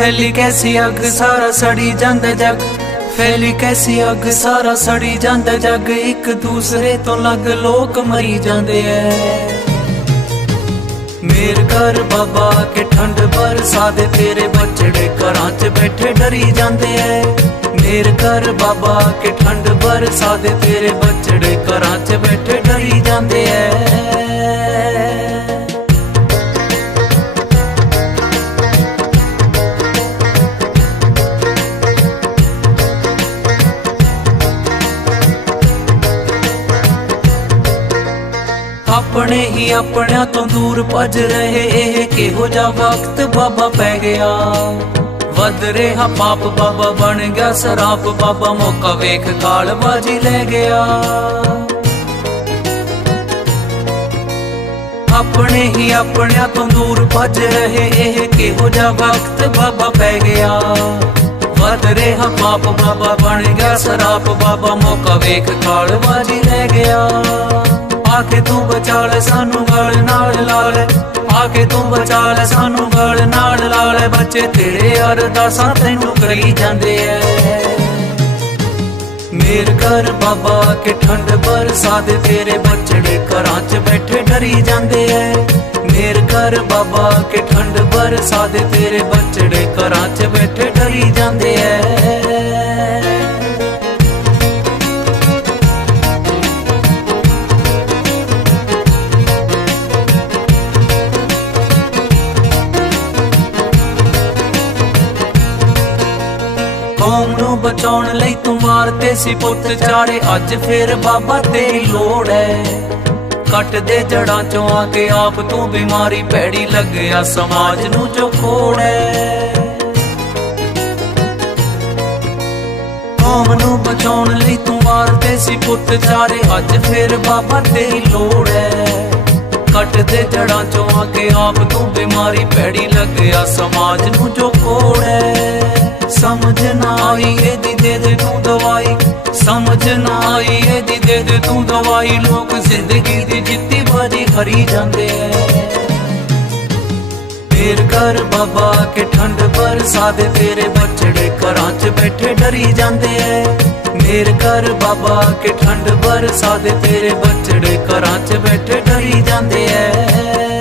फैली कैसी अग सारा सड़ी जांदा जग, फैली कैसी अग सारा सड़ी जांदा जग, एक दूसरे तो लग लोग मरी जांदे ऐ। मेर कर बाबा के ठंड बरसा दे, तेरे बचड़े घरां च बैठे डरी जांदे ऐ। मेर कर बाबा के ठंड बरसा दे, तेरे बचड़े घरां च बैठे डरी जांदे ऐ। अपने ही अपनिया तो दूर भज रहे, ਇਹ ਕਿਹੋ ਜਿਹਾ वक्त बाबा पै गया। वध रहा पाप बाबा बन गया सराप, बाबा मौका वेख कालबाजी ले गया। अपने ही अपनिया तो दूर भज रहे, ਇਹ ਕਿਹੋ ਜਿਹਾ वक्त बाबा पै गया। वध रहा पाप बाबा बन गया सराप, बाबा मौका वेख कालबाजी ले गया। आके तू बचा ले सानू गल नाल ला ले, आके तू बचा ले सानू गल नाल ला ले, बच्चे तेरे अरदासां तैनू करी जांदे ऐ। मेर कर बाबा के ठंड बरसा दे, तेरे बचड़े घरां च बैठे डरी जांदे ऐ। मेर कर बाबा के ठंड बरसा दे, तेरे बचड़े घरां च बैठे डरी जांदे ऐ। कौम नू बचाउण लई तू मारते सी पुत चाड़े, अज फिर बाबा तेरी लोड़ है। कट दे जड़ां चों आके आप तू बीमारी भैड़ी लगया समाज नू जो खोड़ है। कौम नू बचाउण लई तू मारते सी पुत चाड़े, अज फिर बाबा तेरी लोड़ है। कट दे जड़ां चों आके आप तू बीमारी भैड़ी लगया समाज नू जो खोड़ है। समझ ना आई एदी दे दे तू दवाई, समझ ना आई एदी दे दे तू दवाई, लोग जिंदगी दी जित्ती बाजी खरी जांदे ऐ। मेर कर बाबा के ठंड बरसा दे, तेरे बचड़े घरां च बैठे डरी जांदे ऐ। मेर कर बाबा के ठंड बरसा दे, तेरे बचड़े घरां च बैठे डरी जांदे ऐ।